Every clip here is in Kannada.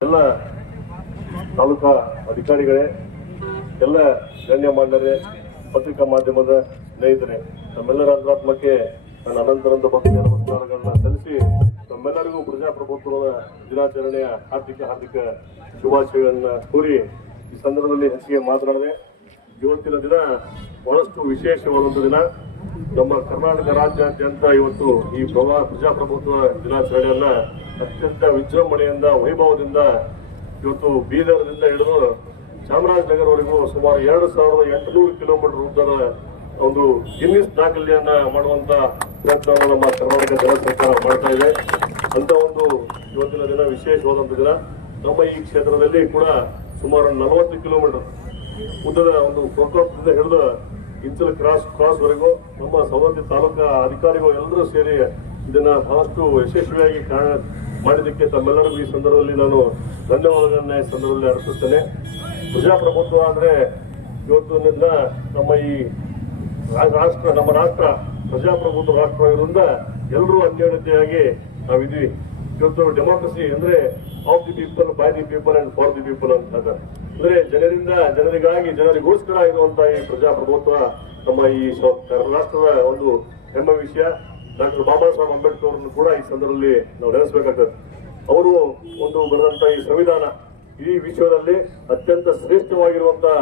ಎಲ್ಲ ತಾಲೂಕಾ ಅಧಿಕಾರಿಗಳೇ, ಎಲ್ಲ ಗಣ್ಯಮಾನ್ಯರೇ ಪತ್ರಿಕಾ ಮಾಧ್ಯಮದ ಸ್ನೇಹಿತರೆ ತಮ್ಮೆಲ್ಲರ ಅಂತರಾತ್ಮಕ್ಕೆ ನನ್ನ ಅನಂತರಂತ ಭಕ್ತಿಯ ನಮಸ್ಕಾರಗಳನ್ನ ಸಲ್ಲಿಸಿ ತಮ್ಮೆಲ್ಲರಿಗೂ ಪ್ರಜಾಪ್ರಭುತ್ವದ ದಿನಾಚರಣೆಯ ಹಾರ್ದಿಕ ಹಾರ್ದಿಕ ಶುಭಾಶಯಗಳನ್ನ ಕೋರಿ ಈ ಸಂದರ್ಭದಲ್ಲಿ ಹೆಚ್ಚಿಗೆ ಮಾತನಾಡಿದೆ ಇವತ್ತಿನ ದಿನ ಬಹಳಷ್ಟು ವಿಶೇಷವಾದಂಥ ದಿನ. ನಮ್ಮ ಕರ್ನಾಟಕ ರಾಜ್ಯಾದ್ಯಂತ ಇವತ್ತು ಈ ಪ್ರವಾ ಪ್ರಜಾಪ್ರಭುತ್ವ ದಿನಾಚರಣೆಯನ್ನ ಅತ್ಯಂತ ವಿಜೃಂಭಣೆಯಿಂದ, ವೈಭವದಿಂದ ಇವತ್ತು ಬೀದರ್ದಿಂದ ಹಿಡಿದು ಚಾಮರಾಜನಗರವರೆಗೂ ಸುಮಾರು ಎರಡು ಸಾವಿರದ ಎಂಟುನೂರು ಕಿಲೋಮೀಟರ್ ಉದ್ದದ ಒಂದು ಗಿನ್ನಿಸ್ ದಾಖಲೆಯನ್ನ ಮಾಡುವಂತ ಪ್ರಯತ್ನವನ್ನು ನಮ್ಮ ಕರ್ನಾಟಕ ಜನ ಸರ್ಕಾರ ಮಾಡ್ತಾ ಇದೆ. ಅಂತ ಒಂದು ಇವತ್ತಿನ ದಿನ ವಿಶೇಷವಾದಂತ ದಿನ. ನಮ್ಮ ಈ ಕ್ಷೇತ್ರದಲ್ಲಿ ಕೂಡ ಸುಮಾರು ನಲವತ್ತು ಕಿಲೋಮೀಟರ್ ಉದ್ದದ ಒಂದು ಪ್ರಕೋಪದಿಂದ ಹಿಡಿದು ಇಂಚಲ್ ಕ್ರಾಸ್ ಕ್ರಾಸ್ ವರೆಗೂ ನಮ್ಮ ಸವದತ್ತಿ ತಾಲೂಕಾ ಅಧಿಕಾರಿಗಳು ಎಲ್ಲರೂ ಸೇರಿ ಇದನ್ನ ಬಹಳಷ್ಟು ಯಶಸ್ವಿಯಾಗಿ ಕಾಣ ಮಾಡಿದ್ದಕ್ಕೆ ತಮ್ಮೆಲ್ಲರಿಗೂ ಈ ಸಂದರ್ಭದಲ್ಲಿ ನಾನು ಧನ್ಯವಾದಗಳನ್ನ ಈ ಸಂದರ್ಭದಲ್ಲಿ ಅರ್ಪಿಸ್ತೇನೆ ಪ್ರಜಾಪ್ರಭುತ್ವ ಅಂದ್ರೆ ಇವತ್ತಿನಿಂದ ನಮ್ಮ ಈ ರಾಷ್ಟ್ರ, ನಮ್ಮ ರಾಷ್ಟ್ರ ಪ್ರಜಾಪ್ರಭುತ್ವ ರಾಷ್ಟ್ರ ಇರೋದ್ರಿಂದ ಎಲ್ಲರೂ ಅನ್ಯೋನ್ಯತೆಯಾಗಿ ನಾವಿದ್ವಿ ಇವತ್ತು ಡೆಮೋಕ್ರಸಿ ಅಂದ್ರೆ of the people by the people and for the people ಅಂತ ಹೇಳ್ತಾರೆ. ಅಂದ್ರೆ ಜನರಿಂದ, ಜನರಿಗಾಗಿ, ಜನರಿಗೋಸ್ಕರ ಇರುವಂತಹ ಈ ಪ್ರಜಾಪ್ರಭುತ್ವ ನಮ್ಮ ಈ ಕರ್ನಾಟಕದ ಒಂದು ಹೆಮ್ಮ ವಿಷಯ. ಡಾಕ್ಟರ್ ಬಾಬಾ ಸಾಹೇಬ್ ಅಂಬೇಡ್ಕರ್ ಅವರನ್ನು ಕೂಡ ಈ ಸಂದರ್ಭದಲ್ಲಿ ನಾವು ನೆನೆಸಬೇಕಾಗ್ತದೆ. ಅವರು ಒಂದು ಬರೆದಂತ ಈ ಸಂವಿಧಾನ ಈ ವಿಶ್ವದಲ್ಲಿ ಅತ್ಯಂತ ಶ್ರೇಷ್ಠವಾಗಿರುವಂತಹ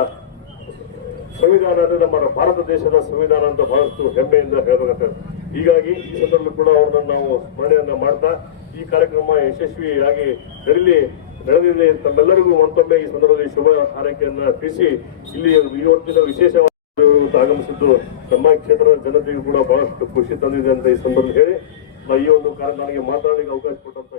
ಸಂವಿಧಾನ ಅಂದ್ರೆ ನಮ್ಮ ಭಾರತ ದೇಶದ ಸಂವಿಧಾನ ಅಂತ ಬಹಳಷ್ಟು ಹೆಮ್ಮೆಯಿಂದ ಹೇಳಬೇಕಾಗ್ತದೆ. ಹೀಗಾಗಿ ಈ ಸಂದರ್ಭದಲ್ಲಿ ಕೂಡ ಅವ್ರನ್ನ ನಾವು ಸ್ಮರಣೆಯನ್ನ ಮಾಡ್ತಾ ಈ ಕಾರ್ಯಕ್ರಮ ಯಶಸ್ವಿಯಾಗಿ ನಡೀಲಿ. ನಡೆದಿದೆ ತಮ್ಮೆಲ್ಲರಿಗೂ ಮತ್ತೊಮ್ಮೆ ಈ ಸಂದರ್ಭದಲ್ಲಿ ಶುಭ ಹಾರೈಕೆಯನ್ನು ಅರ್ಪಿಸಿ ಇಲ್ಲಿ ಇವತ್ತಿನ ವಿಶೇಷವಾಗಿ ಇವತ್ತು ಆಗಮಿಸಿದ್ದು ನಮ್ಮ ಕ್ಷೇತ್ರದ ಜನತೆಗೂ ಕೂಡ ಬಹಳಷ್ಟು ಖುಷಿ ತಂದಿದೆ ಅಂತ ಈ ಸಂದರ್ಭದಲ್ಲಿ ಹೇಳಿ. ಈ ಒಂದು ಕಾರ್ಯಕ್ರಮಕ್ಕೆ ನನಗೆ ಮಾತಾಡಲಿಕ್ಕೆ ಅವಕಾಶ ಕೊಟ್ಟಂತ